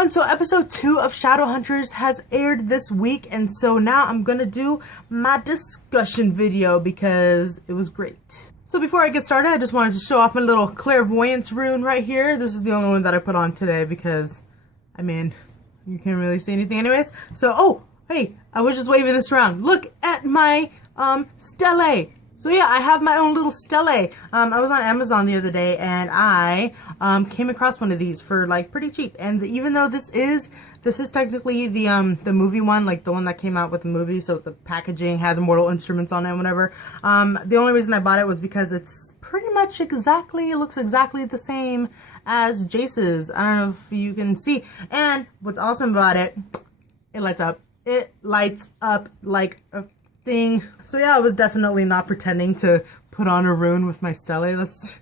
everyone, so episode 2 of Shadowhunters has aired this week, and so now I'm gonna do my discussion video because it was great. So before I get started, I just wanted to show off my little clairvoyance rune right here. This is the only one that I put on today because, I mean, you can't really see anything anyways. So, oh, hey, I was just waving this around. Look at my, stele. So yeah, I have my own little stele. I was on Amazon the other day and I came across one of these for like pretty cheap. And even though this is technically the movie one, like the one that came out with the movie, so the packaging had the Mortal Instruments on it and whatever. The only reason I bought it was because it's pretty much it looks exactly the same as Jace's. I don't know if you can see. And what's awesome about it, it lights up. It lights up like a thing. So yeah, I was definitely not pretending to put on a rune with my stele. That's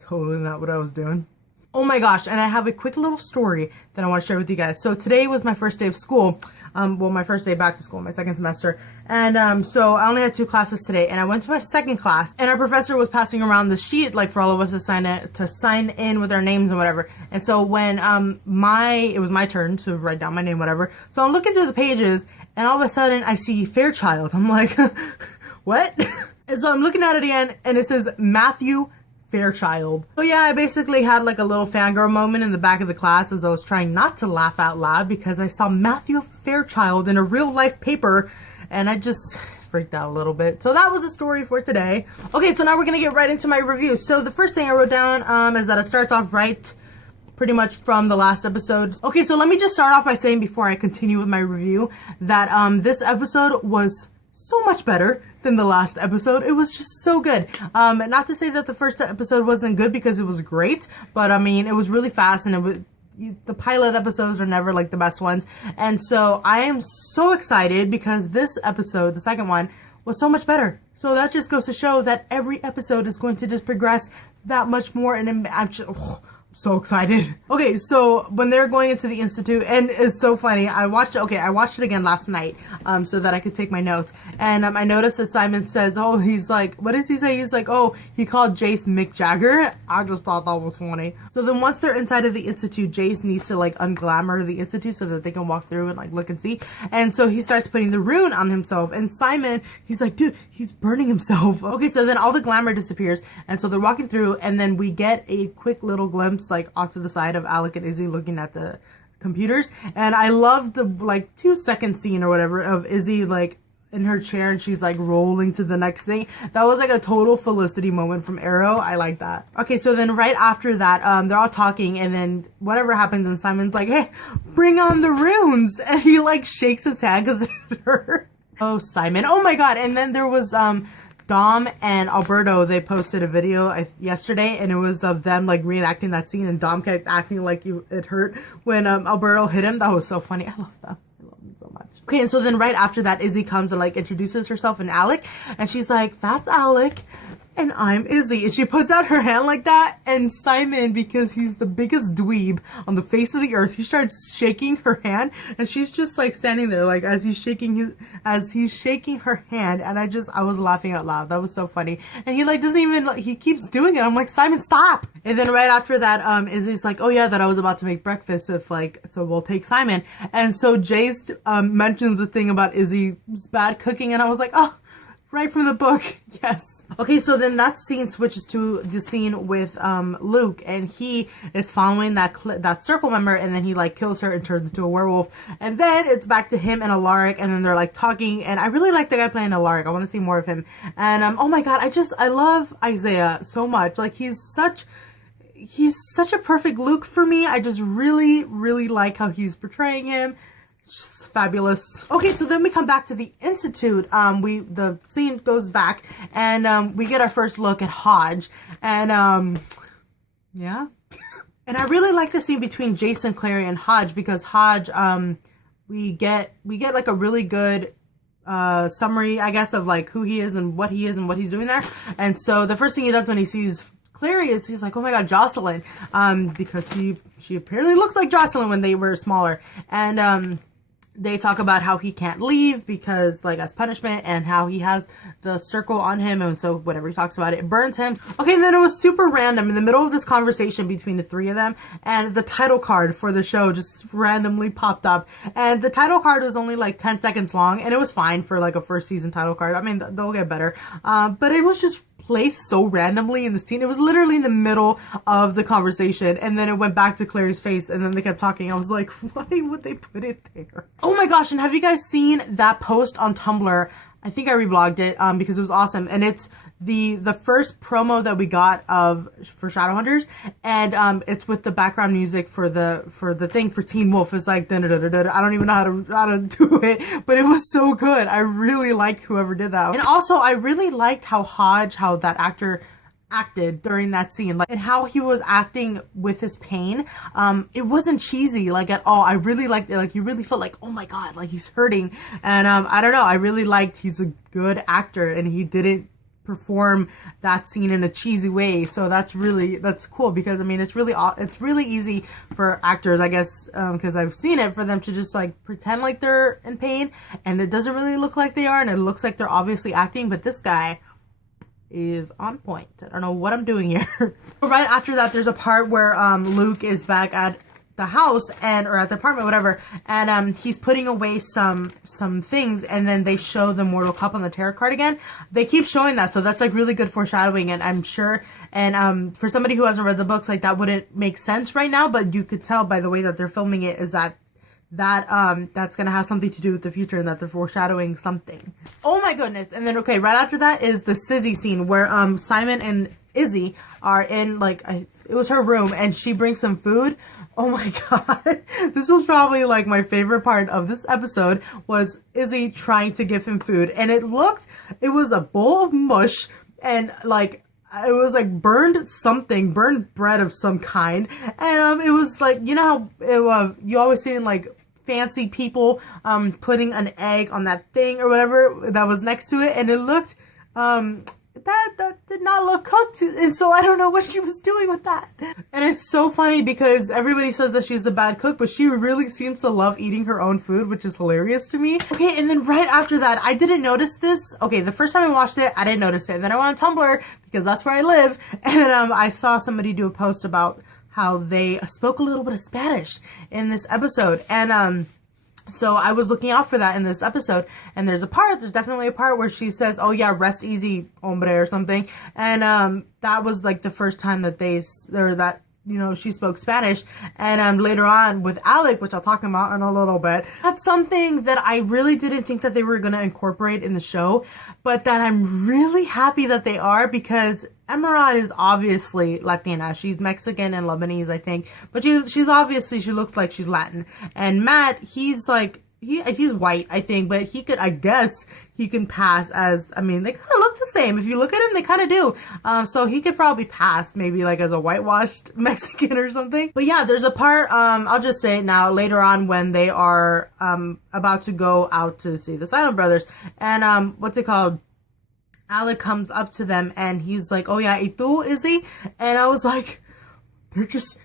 totally not what I was doing. Oh my gosh, and I have a quick little story that I want to share with you guys. So today was my first day of school. Well, my first day back to school, my second semester. And so I only had 2 classes today, and I went to my second class, and our professor was passing around the sheet like for all of us to sign in with our names and whatever. And so when it was my turn to write down my name, whatever. So I'm looking through the pages, and all of a sudden I see Fairchild. I'm like, what? And so I'm looking at it again, and it says Matthew Fairchild. So yeah, I basically had like a little fangirl moment in the back of the class as I was trying not to laugh out loud because I saw Matthew Fairchild in a real life paper and I just freaked out a little bit. So that was the story for today. Okay, so now we're gonna get right into my review. So the first thing I wrote down is that it starts off right pretty much from the last episode. Okay, so let me just start off by saying before I continue with my review that this episode was so much better than the last episode. It was just so good. Not to say that the first episode wasn't good because it was great, but I mean, it was really fast and the pilot episodes are never like the best ones. And so I am so excited because this episode, the second one, was so much better. So that just goes to show that every episode is going to just progress that much more, and I'm just, so excited. Okay, so when they're going into the institute, and it's so funny, I watched it again last night so that I could take my notes, and I noticed that Simon says, oh, he's like, what does he say? He's like, oh, he called Jace Mick Jagger. I just thought that was funny. So then once they're inside of the institute, Jace needs to like unglamour the institute so that they can walk through and like look and see, and so he starts putting the rune on himself, and Simon, he's like, dude, he's burning himself. Okay, so then all the glamour disappears, and so they're walking through, and then we get a quick little glimpse like off to the side of Alec and Izzy looking at the computers, and I love the like 2-second scene or whatever of Izzy like in her chair and she's like rolling to the next thing. That was like a total Felicity moment from Arrow. I like that. Okay, so then right after that they're all talking, and then whatever happens and Simon's like, hey, bring on the runes, and he like shakes his hand because it hurt. Oh, Simon, oh my god. And then there was Dom and Alberto, they posted a video yesterday, and it was of them like reenacting that scene, and Dom kept acting like it hurt when Alberto hit him. That was so funny. I love them. I love them so much. Okay, and so then right after that, Izzy comes and like introduces herself and Alec, and she's like, that's Alec, and I'm Izzy. And she puts out her hand like that, and Simon, because he's the biggest dweeb on the face of the earth, he starts shaking her hand, and she's just like standing there like as he's shaking her hand, and I was laughing out loud. That was so funny. And he like doesn't even, he keeps doing it. I'm like, Simon, stop. And then right after that, Izzy's like, oh yeah, that I was about to make breakfast, so we'll take Simon. And so Jace mentions the thing about Izzy's bad cooking, and I was like, oh, right from the book. Yes. Okay, so then that scene switches to the scene with Luke, and he is following that circle member, and then he like kills her and turns into a werewolf. And then it's back to him and Alaric, and then they're like talking, and I really like the guy playing Alaric. I want to see more of him. And oh my god, I love Isaiah so much. Like he's such a perfect Luke for me. I just really, really like how he's portraying him. Fabulous. Okay, so then we come back to the institute. The scene goes back, and we get our first look at Hodge, and yeah. And I really like the scene between Jason, Clary, and Hodge, because Hodge, we get like a really good summary, I guess, of like who he is and what he's doing there. And so the first thing he does when he sees Clary is he's like, oh my god, Jocelyn, because she apparently looks like Jocelyn when they were smaller. And they talk about how he can't leave because, like, as punishment, and how he has the circle on him, and so whenever he talks about it, it burns him. Okay, and then it was super random in the middle of this conversation between the three of them, and the title card for the show just randomly popped up, and the title card was only like 10 seconds long, and it was fine for like a first season title card. I mean, they'll get better, but it was just placed so randomly in the scene. It was literally in the middle of the conversation, and then it went back to Clary's face, and then they kept talking. I was like, why would they put it there? Oh my gosh, and have you guys seen that post on Tumblr? I think I reblogged it because it was awesome, and it's the first promo that we got for Shadowhunters, and it's with the background music for the thing for Teen Wolf. It's like da da da da. I don't even know how to do it, but it was so good. I really liked whoever did that, and also I really liked how that actor acted during that scene, like, and how he was acting with his pain. It wasn't cheesy, like, at all. I really liked it. Like, you really felt like, oh my god, like he's hurting, and I don't know, I really liked, he's a good actor, and he didn't perform that scene in a cheesy way. So that's cool, because I mean, it's really easy for actors, I guess, because I've seen it, for them to just like pretend like they're in pain, and it doesn't really look like they are, and it looks like they're obviously acting, but this guy is on point. I don't know what I'm doing here. Right after that, there's a part where Luke is back at the house, or at the apartment, whatever, and he's putting away some things, and then they show the Mortal Cup on the tarot card again. They keep showing that, so that's like really good foreshadowing, and I'm sure, and for somebody who hasn't read the books, like, that wouldn't make sense right now, but you could tell by the way that they're filming it is that that's gonna have something to do with the future, and that they're foreshadowing something. Oh my goodness. And then, okay, right after that is the Sizzy scene, where Simon and Izzy are in, like, it was her room, and she brings some food. Oh my god, this was probably like my favorite part of this episode, was Izzy trying to give him food, and it was a bowl of mush, and like, it was like burned bread of some kind, and it was like, you know how you always see in like fancy people putting an egg on that thing or whatever that was next to it, and it looked that did not look cooked, and so I don't know what she was doing with that. And it's so funny because everybody says that she's a bad cook, but she really seems to love eating her own food, which is hilarious to me. Okay, and then right after that, I didn't notice this. Okay, the first time I watched it, I didn't notice it, and then I went on Tumblr, because that's where I live, and I saw somebody do a post about how they spoke a little bit of Spanish in this episode, and so I was looking out for that in this episode, and there's definitely a part where she says, oh yeah, rest easy, hombre, or something, and that was like the first time that she spoke Spanish, and later on with Alec, which I'll talk about in a little bit, that's something that I really didn't think that they were going to incorporate in the show, but that I'm really happy that they are, because Emerald is obviously Latina. She's Mexican and Lebanese, I think, but she's obviously, she looks like she's Latin. And Matt, he's like, he's white, I think, but I guess he can pass as, I mean, they kind of look the same. If you look at him, they kind of do. So he could probably pass maybe like as a whitewashed Mexican or something. But yeah, there's a part, I'll just say it now, later on when they are about to go out to see the Silent Brothers, and what's it called? Alec comes up to them and he's like, oh yeah, ¿y tú, Izzy? And I was like, they're just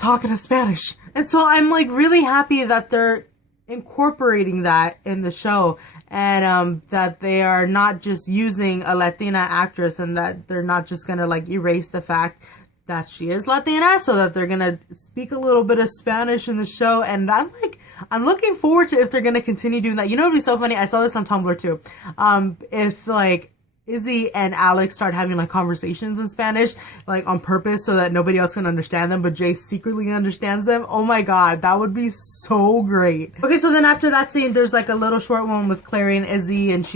talking in Spanish. And so I'm like really happy that they're incorporating that in the show, and that they are not just using a Latina actress, and that they're not just gonna like erase the fact that she is Latina, so that they're gonna speak a little bit of Spanish in the show. And I'm looking forward to if they're gonna continue doing that. You know, it'd be so funny, I saw this on Tumblr too, if like Izzy and Alex start having like conversations in Spanish, like on purpose, so that nobody else can understand them, but Jay secretly understands them. Oh my god, that would be so great. Okay, so then after that scene, there's like a little short one with Clary and Izzy, and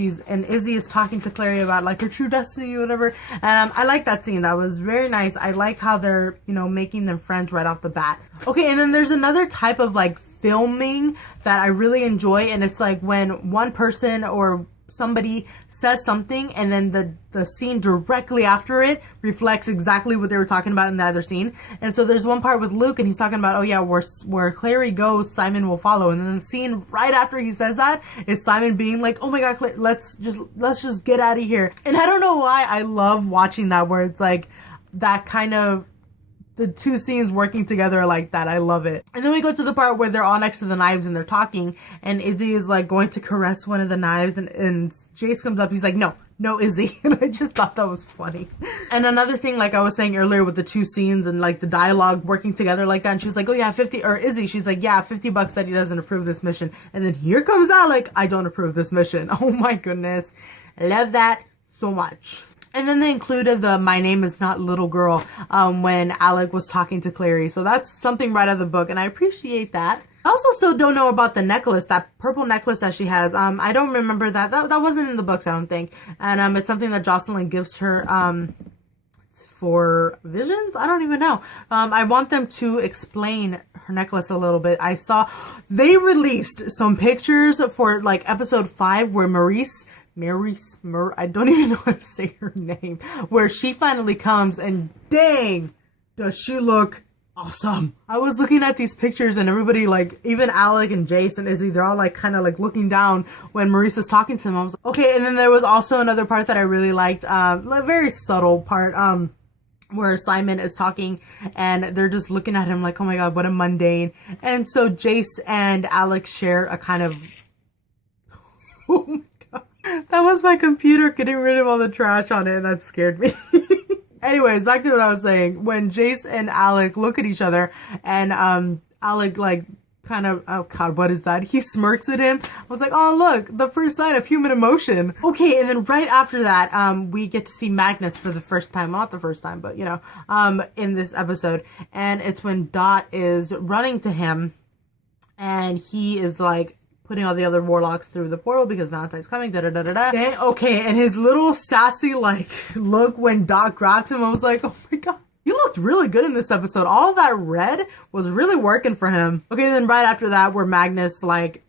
Izzy is talking to Clary about like her true destiny or whatever. And I like that scene. That was very nice. I like how they're, making them friends right off the bat. Okay, and then there's another type of like filming that I really enjoy, and it's like when one person or somebody says something, and then the scene directly after it reflects exactly what they were talking about in the other scene. And so there's one part with Luke, and he's talking about, oh yeah, where Clary goes, Simon will follow. And then the scene right after he says that is Simon being like, oh my god, let's just get out of here. And I don't know why I love watching that, where it's like that kind of the two scenes working together like that. I love it. And then we go to the part where they're all next to the knives and they're talking, and Izzy is like going to caress one of the knives, and Jace comes up. He's like, no, Izzy. And I just thought that was funny. And another thing, like I was saying earlier with the two scenes and like the dialogue working together like that, and she's like, oh yeah, 50, or Izzy, she's like, yeah, $50 that he doesn't approve this mission. And then here comes Alec, I don't approve this mission. Oh my goodness. I love that so much. And then they included the "My name is not little girl" when Alec was talking to Clary. So that's something right out of the book, and I appreciate that. I also still don't know about the necklace, that purple necklace that she has. I don't remember that. That wasn't in the books, I don't think. And it's something that Jocelyn gives her for visions? I don't even know. I want them to explain her necklace a little bit. I saw they released some pictures for like episode 5 where I don't even know how to say her name, where she finally comes, and dang, does she look awesome. I was looking at these pictures and everybody, like even Alec and Jace and Izzy, they're all like kind of like looking down when Maurice is talking to them. I was like, okay. And then there was also another part that I really liked, a very subtle part, where Simon is talking and they're just looking at him like, oh my god, what a mundane. And so Jace and Alec share a kind of oh my god, that was my computer getting rid of all the trash on it, and that scared me. Anyways, back to what I was saying. When Jace and Alec look at each other, and Alec like kind of, oh god, what is that? He smirks at him. I was like, oh look, the first sign of human emotion. Okay, and then right after that, we get to see Magnus for the first time. Not the first time, but you know, in this episode. And it's when Dot is running to him, and he is like putting all the other warlocks through the portal because Valentine's coming, da-da-da-da-da. Then, okay, and his little sassy, like, look when Doc grabbed him, I was like, oh my god, you looked really good in this episode. All of that red was really working for him. Okay, then right after that, where Magnus, like,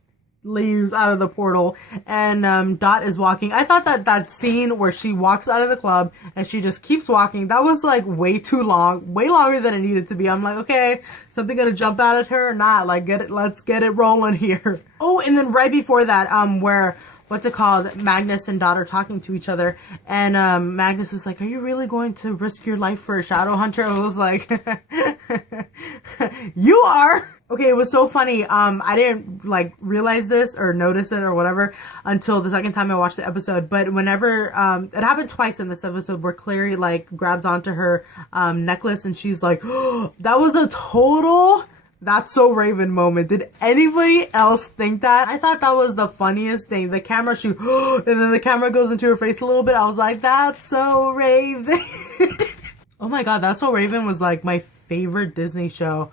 leaves out of the portal, and Dot is walking. I thought that scene where she walks out of the club and she just keeps walking, that was like way too long, way longer than it needed to be. I'm like, okay, something gonna jump out at her or not? Like, let's get it rolling here. Oh, and then right before that, where, what's it called, Magnus and Dot are talking to each other, and Magnus is like, are you really going to risk your life for a shadow hunter? I was like, you are. Okay, it was so funny. I didn't like realize this or notice it or whatever until the second time I watched the episode. But whenever, it happened twice in this episode where Clary like grabs onto her necklace and she's like, oh, that was a total "That's so Raven" moment. Did anybody else think that? I thought that was the funniest thing. The camera shoot, and then the camera goes into her face a little bit. I was like, that's so Raven. Oh my god, That's So Raven was like my favorite Disney show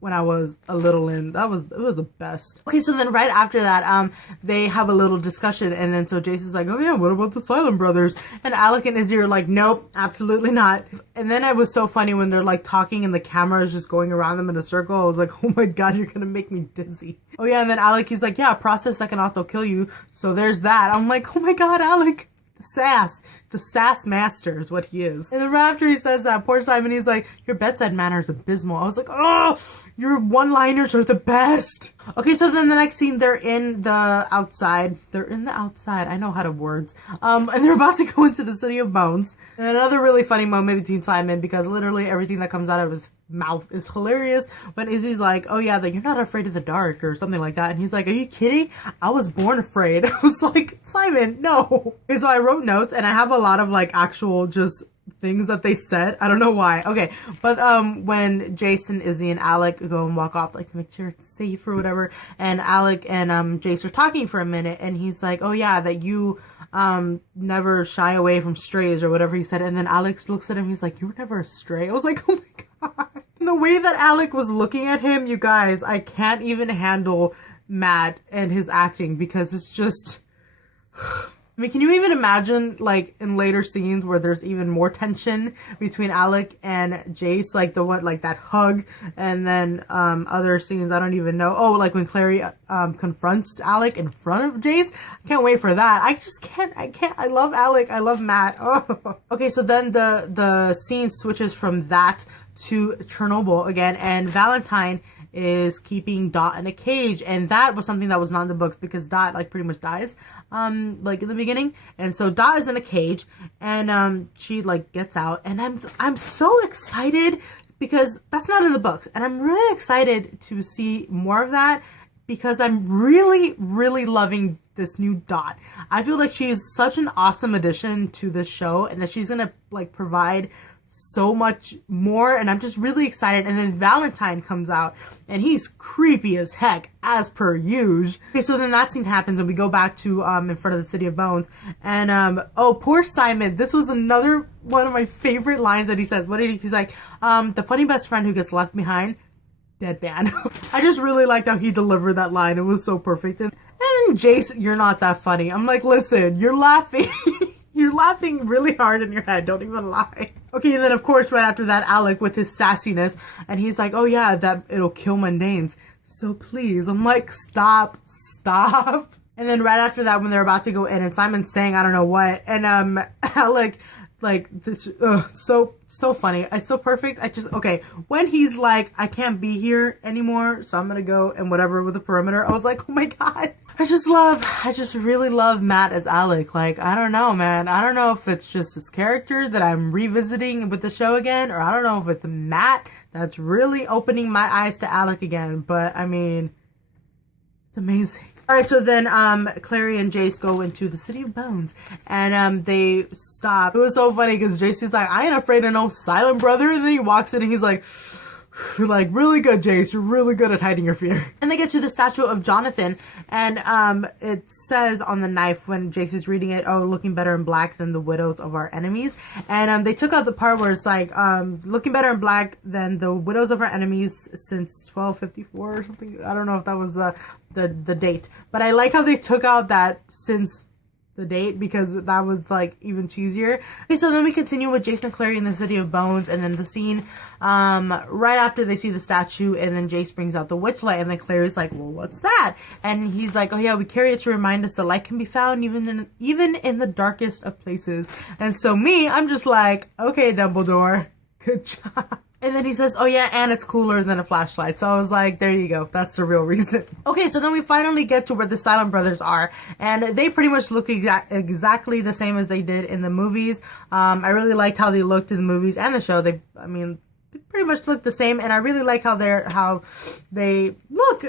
when I was a little in. It was the best. Okay, so then right after that, they have a little discussion, and then so Jason's like, oh yeah, what about the Silent Brothers? And Alec and Izzy are like, nope, absolutely not. And then it was so funny when they're like talking and the camera is just going around them in a circle. I was like, oh my god, you're gonna make me dizzy. Oh yeah, and then Alec, he's like, yeah, a process that can also kill you. So there's that. I'm like, oh my god, Alec. The sass master is what he is. And then right after he says that, poor Simon, he's like, your bedside manner is abysmal. I was like, oh, your one-liners are the best. Okay, so then the next scene, they're in the outside. I know how to words. And they're about to go into the City of Bones. And another really funny moment between Simon, because literally everything that comes out of his mouth is hilarious, when Izzy's like, oh yeah, like, you're not afraid of the dark or something like that, and he's like, are you kidding? I was born afraid. I was like, Simon, no. Okay, so I wrote notes, and I have a lot of like actual just things that they said. I don't know why. Okay, but when Jason, Izzy, and Alec go and walk off, like to make sure it's safe or whatever, and Alec and Jace are talking for a minute, and he's like, oh yeah, that you never shy away from strays or whatever he said, and then Alex looks at him, he's like, you were never a stray. I was like, oh my god. And the way that Alec was looking at him, you guys, I can't even handle Matt and his acting, because it's just I mean, can you even imagine, like, in later scenes where there's even more tension between Alec and Jace, like the one, like that hug, and then other scenes I don't even know. Oh, like when Clary confronts Alec in front of Jace. I can't wait for that. I just can't. I love Alec. I love Matt. Oh. Okay, so then the scene switches from that to Chernobyl again, and Valentine is keeping Dot in a cage, and that was something that was not in the books because Dot like pretty much dies like in the beginning, and so Dot is in a cage, and she like gets out, and I'm so excited because that's not in the books. And I'm really excited to see more of that because I'm really, really loving this new Dot. I feel like she is such an awesome addition to this show and that she's gonna like provide so much more, and I'm just really excited. And then Valentine comes out and he's creepy as heck as per usual. Okay, so then that scene happens and we go back to in front of the City of Bones, and oh, poor Simon. This was another one of my favorite lines that he says. What did he? He's like, the funny best friend who gets left behind, dead man. I just really liked how he delivered that line. It was so perfect. And Jace, you're not that funny. I'm like, listen, you're laughing. You're laughing really hard in your head. Don't even lie. Okay, and then of course, right after that, Alec with his sassiness, and he's like, oh yeah, that it'll kill mundanes. So please. I'm like, stop. And then right after that, when they're about to go in, and Simon's saying I don't know what, and Alec, like, this, so funny. It's so perfect. Okay, when he's like, I can't be here anymore, so I'm gonna go and whatever with the perimeter, I was like, oh my god. I just really love Matt as Alec. Like, I don't know, man. I don't know if it's just his character that I'm revisiting with the show again, or I don't know if it's Matt that's really opening my eyes to Alec again, but I mean, it's amazing. Alright, so then Clary and Jace go into the City of Bones, and they stop. It was so funny because Jace is like, I ain't afraid of no silent brother, and then he walks in and he's like, really good, Jace. You're really good at hiding your fear. And they get to the statue of Jonathan, and it says on the knife when Jace is reading it, oh, looking better in black than the widows of our enemies. And they took out the part where it's like, looking better in black than the widows of our enemies since 1254 or something. I don't know if that was the date, but I like how they took out that since the date because that was like even cheesier. Okay, so then we continue with Jace and Clary in the City of Bones, and then the scene right after they see the statue, and then Jace brings out the witchlight, and then Clary's like, well, what's that? And he's like, oh yeah, we carry it to remind us the light can be found even in the darkest of places. And so I'm just like, okay, Dumbledore, good job. And then he says, oh yeah, and it's cooler than a flashlight. So I was like, there you go. That's the real reason. Okay, so then we finally get to where the Silent Brothers are. And they pretty much look exactly the same as they did in the movies. I really liked how they looked in the movies and the show. They pretty much look the same. And I really like how they look.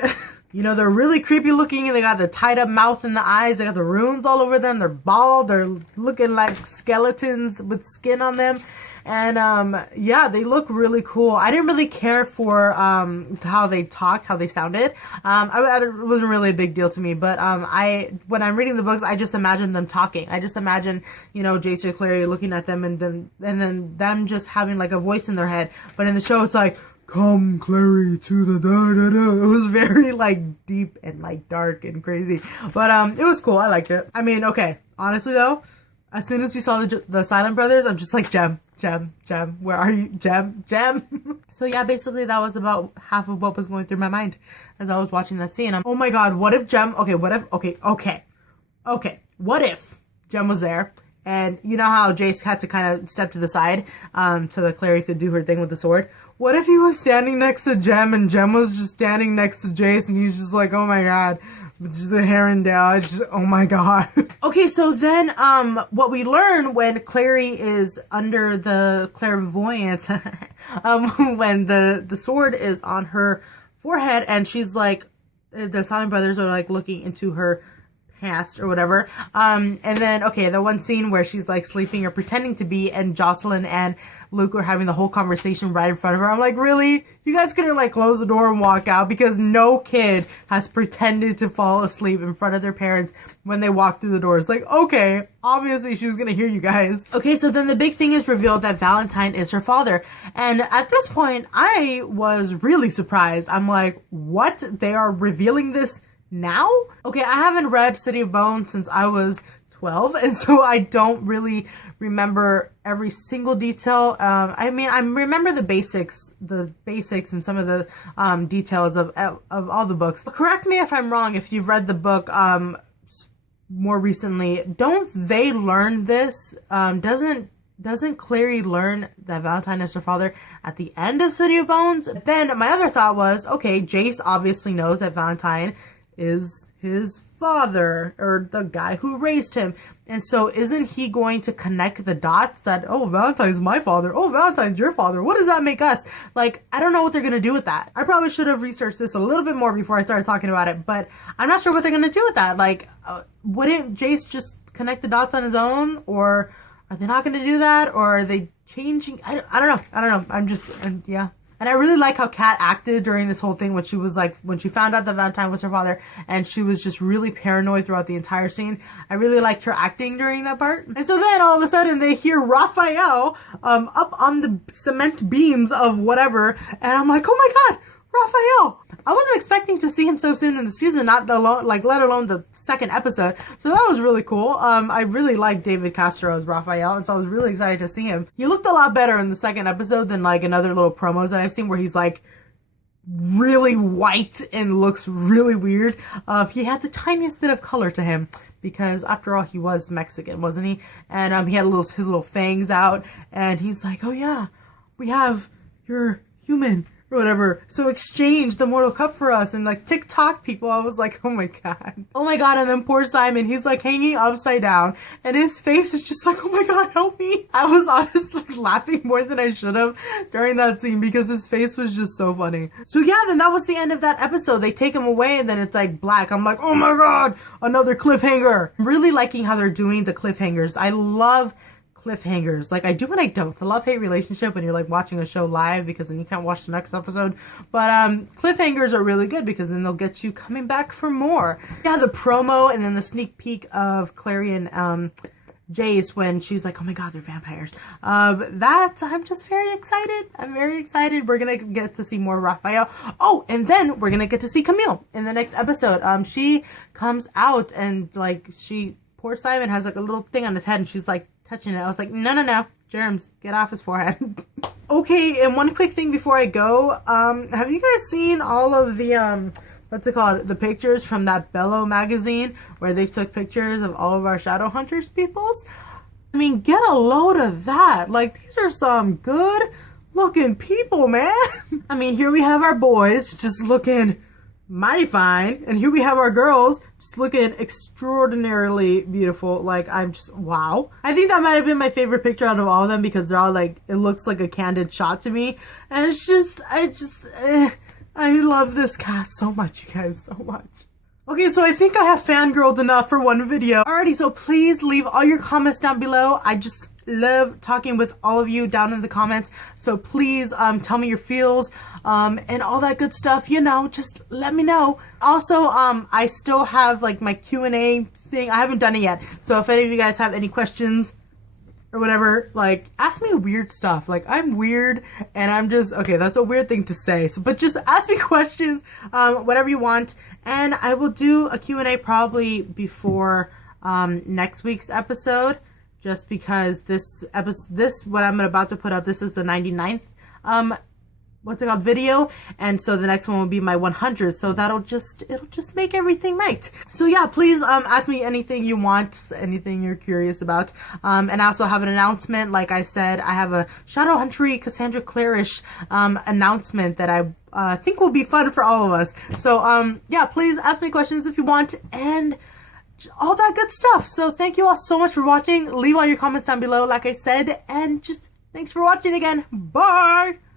You know, they're really creepy looking, and they got the tied up mouth and the eyes. They got the runes all over them. They're bald. They're looking like skeletons with skin on them. And, yeah, they look really cool. I didn't really care for, how they talked, how they sounded. It wasn't really a big deal to me, but, when I'm reading the books, I just imagine them talking. I just imagine, you know, Jace or Clary looking at them and then them just having like a voice in their head. But in the show, it's like, come Clary to the da-da-da. It was very like deep and like dark and crazy. But, it was cool. I liked it. I mean, okay, honestly though, as soon as we saw the Silent Brothers, I'm just like, Jem, where are you? Jem. So yeah, basically that was about half of what was going through my mind as I was watching that scene. Oh my god, what if Jem, what if Jem was there, and you know how Jace had to kind of step to the side so that Clary could do her thing with the sword? What if he was standing next to Jem and Jem was just standing next to Jace, and he's just like, oh my god, just the hair and down, just, oh my god. Okay, so then, what we learn when Clary is under the clairvoyance, when the sword is on her forehead, and she's like, the Silent Brothers are like looking into her past or whatever. And then, okay, the one scene where she's like sleeping or pretending to be, and Jocelyn and Luke are having the whole conversation right in front of her. I'm like, really? You guys couldn't like close the door and walk out? Because no kid has pretended to fall asleep in front of their parents when they walk through the door. It's like, okay, obviously she was gonna hear you guys. Okay, so then the big thing is revealed that Valentine is her father. And at this point, I was really surprised. I'm like, what? They are revealing this now? Okay, I haven't read City of Bones since I was 12, and so I don't really remember every single detail. I mean, I remember the basics and some of the details of all the books. But correct me if I'm wrong if you've read the book more recently. Don't they learn this? Doesn't Clary learn that Valentine is her father at the end of City of Bones? Then my other thought was, okay, Jace obviously knows that Valentine is his father, or the guy who raised him. And so isn't he going to connect the dots that, oh, Valentine's my father, oh, Valentine's your father, what does that make us? Like, I don't know what they're gonna do with that. I probably should have researched this a little bit more before I started talking about it, but I'm not sure what they're gonna do with that. Like, wouldn't Jace just connect the dots on his own, or are they not gonna do that, or are they changing? I don't know. Yeah. And I really like how Kat acted during this whole thing when she was like, when she found out that Valentine was her father, and she was just really paranoid throughout the entire scene. I really liked her acting during that part. And so then all of a sudden they hear Raphael up on the cement beams of whatever, and I'm like, oh my god, Raphael! I wasn't expecting to see him so soon in the season, not alone, like, let alone the second episode. So that was really cool. I really liked David Castro as Raphael, and so I was really excited to see him. He looked a lot better in the second episode than like in other little promos that I've seen where he's like really white and looks really weird. He had the tiniest bit of color to him, because after all, he was Mexican, wasn't he? And he had his little fangs out, and he's like, oh yeah, we have your human or whatever, so exchange the mortal cup for us. And like TikTok people, I was like, oh my god, and then poor Simon, he's like hanging upside down, and his face is just like, oh my god, help me. I was honestly laughing more than I should have during that scene because his face was just so funny. So yeah, then that was the end of that episode. They take him away, and then it's like black. I'm like, oh my god, another cliffhanger. I'm really liking how they're doing the cliffhangers. I love cliffhangers. Like, I do and I don't. It's a love-hate relationship when you're like watching a show live, because then you can't watch the next episode. But cliffhangers are really good because then they'll get you coming back for more. Yeah, the promo and then the sneak peek of Clary and Jace when she's like, oh my god, they're vampires. That, I'm just very excited. I'm very excited. We're gonna get to see more Raphael. Oh, and then we're gonna get to see Camille in the next episode. She comes out, and like, poor Simon has like a little thing on his head, and she's like touching it. I was like, no, germs, get off his forehead. Okay, and one quick thing before I go, have you guys seen all of the what's it called, the pictures from that Bello magazine where they took pictures of all of our Shadowhunters peoples? I mean, get a load of that. Like, these are some good looking people, man. I mean, here we have our boys just looking mighty fine, and here we have our girls just looking extraordinarily beautiful. Like, I'm just, wow. I think that might have been my favorite picture out of all of them, because they're all like, it looks like a candid shot to me, and it's just, I love this cast so much, you guys, so much. Okay, so I think I have fangirled enough for one video. Alrighty, so please leave all your comments down below. I just love talking with all of you down in the comments, so please tell me your feels and all that good stuff, you know, just let me know. Also, I still have like my Q&A thing. I haven't done it yet, so if any of you guys have any questions or whatever, like, ask me weird stuff. Like, I'm weird, and I'm just, okay, that's a weird thing to say, so, but just ask me questions, whatever you want, and I will do a Q&A probably before next week's episode, just because this what I'm about to put up, this is the 99th what's it called, video, and so the next one will be my 100th, so it'll just make everything right. So yeah, please ask me anything you want, anything you're curious about, and I also have an announcement. Like I said, I have a Shadowhuntery Cassandra Clarish announcement that I think will be fun for all of us. So yeah, please ask me questions if you want, and all that good stuff. So thank you all so much for watching. Leave all your comments down below, like I said, and just thanks for watching again. Bye!